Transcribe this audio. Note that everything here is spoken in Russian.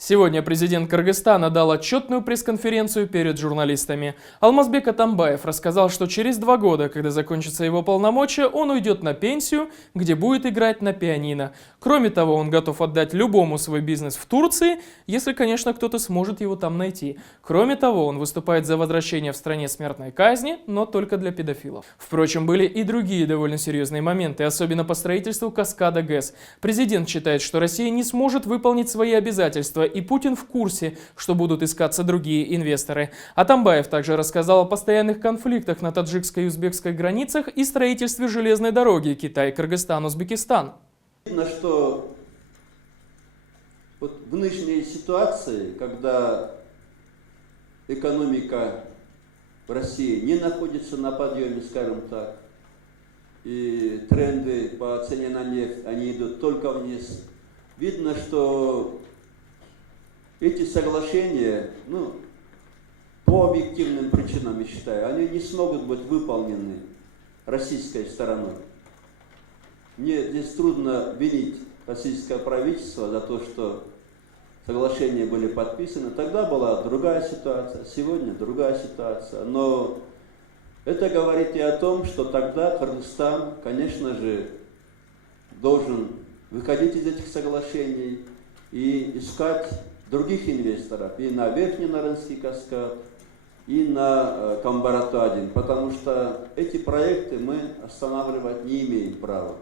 Сегодня президент Кыргызстана дал отчетную пресс-конференцию перед журналистами. Алмазбек Атамбаев рассказал, что через 2 года, когда закончатся его полномочия, он уйдет на пенсию, где будет играть на пианино. Кроме того, он готов отдать любому свой бизнес в Турции, если, конечно, кто-то сможет его там найти. Кроме того, он выступает за возвращение в стране смертной казни, но только для педофилов. Впрочем, были и другие довольно серьезные моменты, особенно по строительству каскада ГЭС. Президент считает, что Россия не сможет выполнить свои обязательства, и Путин в курсе, что будут искаться другие инвесторы. Атамбаев также рассказал о постоянных конфликтах на таджикской и узбекской границах и строительстве железной дороги Китай-Кыргызстан-Узбекистан. Видно, что вот в нынешней ситуации, когда экономика в России не находится на подъеме, скажем так, и тренды по цене на нефть, они идут только вниз, видно, что эти соглашения, по объективным причинам, я считаю, они не смогут быть выполнены российской стороной. Мне здесь трудно винить российское правительство за то, что соглашения были подписаны. Тогда была другая ситуация, сегодня другая ситуация. Но это говорит и о том, что тогда Кыргызстан, конечно же, должен выходить из этих соглашений и искать других инвесторов и на Верхний Нарынский каскад, и на Камбарату-1, потому что эти проекты мы останавливать не имеем права.